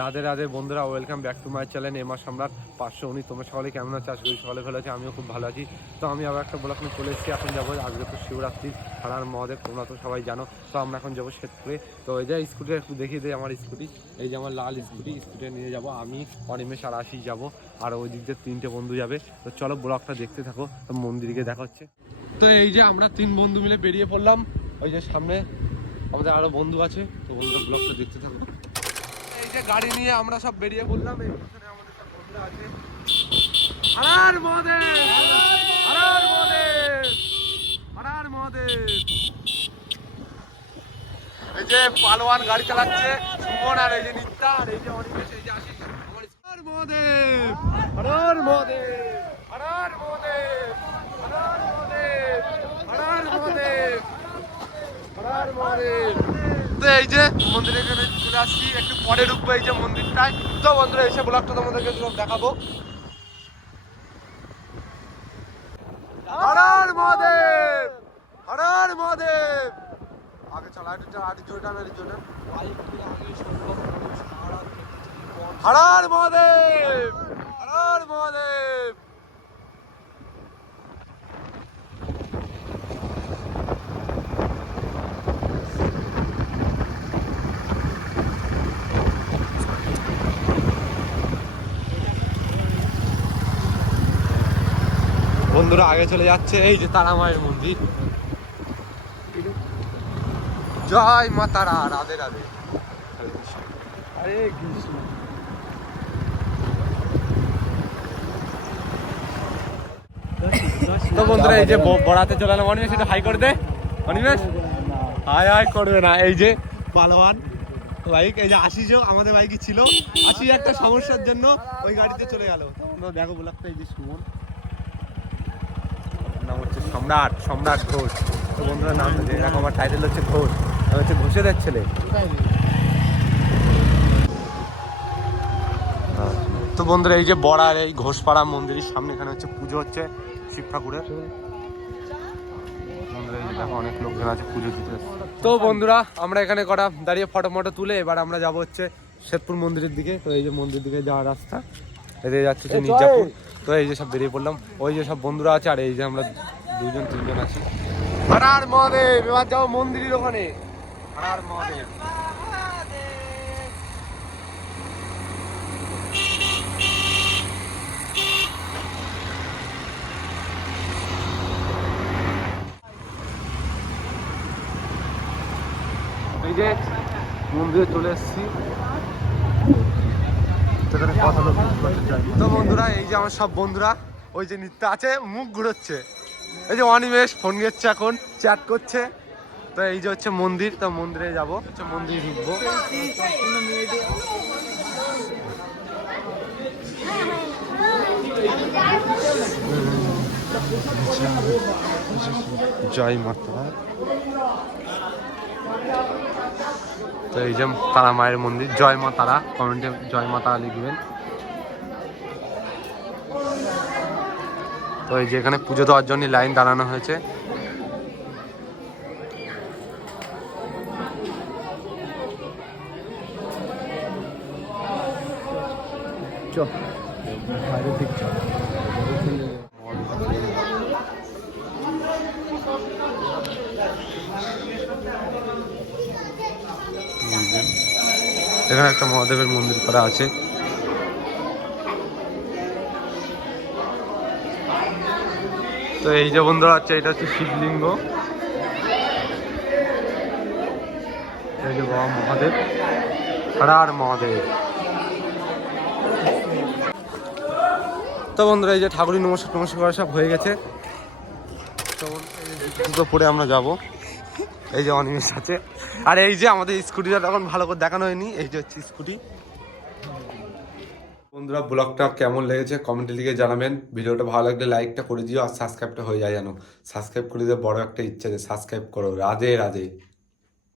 রাধে রাধে বন্ধুরা, welcome back to my channel MR সম্রাট 519। তোমরা সকলে কেমন আছো? আজকে সকলে ভালো আছে, আমিও খুব ভালো আছি। তো আমি আবার একটা ব্লগ নিয়ে চলে এসেছি। এখন যাবো, আজকে তো শিবরাত্রি, হারার মহাদেব, তোমরা তো সবাই জানো। তো আমরা এখন যাবো শ্বেতপুরে। তো এই যে স্কুটি একটু দেখিয়ে দেয়, আমার স্কুটি, এই যে আমার লাল স্কুটি নিয়ে যাবো আমি, অনিমেষ আর আশিস যাবো, আর ওই দিক দিয়ে 3টে বন্ধু যাবে। তো চলো ব্লগটা দেখতে থাকো। তো মন্দিরকে দেখা হচ্ছে। তো এই যে আমরা 3 বন্ধু মিলে বেরিয়ে পড়লাম। ওই যে সামনে আমাদের আরো বন্ধু আছে। তো বন্ধুরা ব্লগটা দেখতে থাকো। এই যে গাড়ি নিয়ে আমরা সব বেরিয়ে পড়লাম। এই পিছনে আমাদের সব বন্ধুরা আছে। হর মহাদেব, হর মহাদেব, হর মহাদেব। এই যে পালোয়ান গাড়ি চালাচ্ছে সুমন, আর এই যে নিত্যা, আর এই যে অনিমেষ, এই যে আশিস। হর মহাদেব, হর মহাদেব, হর মহাদেব, হর মহাদেব, হর মহাদেব, হর মহাদেব। তো এই যে মন্দিরে এখানে চলে আসছি, একটু পরে ঢুকবো এই যে মন্দিরটায়। তো বন্ধুরা এসে ব্লগটা তোমাদেরকে সব দেখাবো। হর হর মহাদেব, হর হর মহাদেব। আগে চল, আগে জোরটা মেরে জোরটা। হর হর মহাদেব, হর হর মহাদেব। বন্ধুরা আগে চলে যাচ্ছে, এই যে তারা মায়ের মন্দির। জয় মা তারা, রাধে রাধে, হরে কৃষ্ণ। তো বন্ধুরা এই যে বড়াতে চলে এলাম। অনিমেষ একটু হাই করে দে। অনিমেষ হাই হাই করবে না। এই যে পালোয়ান বাইক, এই যে আশিসও আমাদের বাইকই ছিল। আশিস একটা সমস্যার জন্য ওই গাড়িতে চলে গেল। দেখো ব্লগটা, এই যে সুমন, নাম হচ্ছে সম্রাট, সম্রাট ঘোষ। তো বন্ধুরা নাম দেখো, আমার টাইটেল হচ্ছে ঘোষ, আমি হচ্ছে ঘোষেদের ছেলে। তো বন্ধুরা এই যে বড়ার এই ঘোষপাড়া মন্দিরের সামনে এখানে হচ্ছে পুজো হচ্ছে শিব ঠাকুরের। দেখো অনেক লোকজন আছে পুজো দিতে। তো বন্ধুরা আমরা এখানে কটা দাঁড়িয়ে ফটো তুলে এবার আমরা যাবো হচ্ছে শ্বেতপুর মন্দিরের দিকে। তো এই যে মন্দির দিকে যাওয়ার রাস্তা, এদিকে যাচ্ছে হচ্ছে মির্জাপুর। তো এই যে সব বেরিয়ে পড়লাম, ওই যে সব বন্ধুরা আছে, আর এই যে আমরা 2-3 জন আছি। হর হর মহাদেব। এবার যাবো মন্দিরের ওখানে। হর হর মহাদেব। এই যে মন্দিরে চলে এসেছি। তো বন্ধুরা এই যে আমার সব বন্ধুরা, ওই যে নিত্য আছে মুখ ঘুরোচ্ছে, এই যে অনিমেষ ফোন গেছে এখন, চ্যাট করছে। তো এই যে হচ্ছে মন্দির, তো মন্দিরে যাবো, হচ্ছে মন্দিরে ঢুকবো। জয় মাতা। তো এই যে তারা মায়ের মন্দির, জয় মা তারা, কমেন্টে জয় মা তারা লিখবেন। তো এই যে এখানে পুজো দেওয়ার জন্য লাইন দাঁড়ানো হয়েছে। এখানে একটা মহাদেবের মন্দির করা আছে। তো এই যে বন্ধুরা হচ্ছে, এটা হচ্ছে শিবলিঙ্গ। এই যে বাবা মহাদেব, হর হর মহাদেব। তো বন্ধুরা এই যে ঠাকুরের নমস্কার করা সব হয়ে গেছে। তো জুতো পরে আমরা যাব। এই যে অনিমেষ আছে, আর এই যে আমাদের স্কুটিটা তখন ভালো করে দেখানো হয়নি, এই যে হচ্ছে স্কুটি। বন্ধুরা ব্লগটা কেমন লেগেছে কমেন্টে লিখে জানাবেন। ভিডিওটা ভালো লাগলে লাইকটা করে দিও, আর সাবস্ক্রাইবটা হয়ে যায় জানো। সাবস্ক্রাইব করে দিও, বড় একটা ইচ্ছা আছে, সাবস্ক্রাইব করো। রাধে রাধে।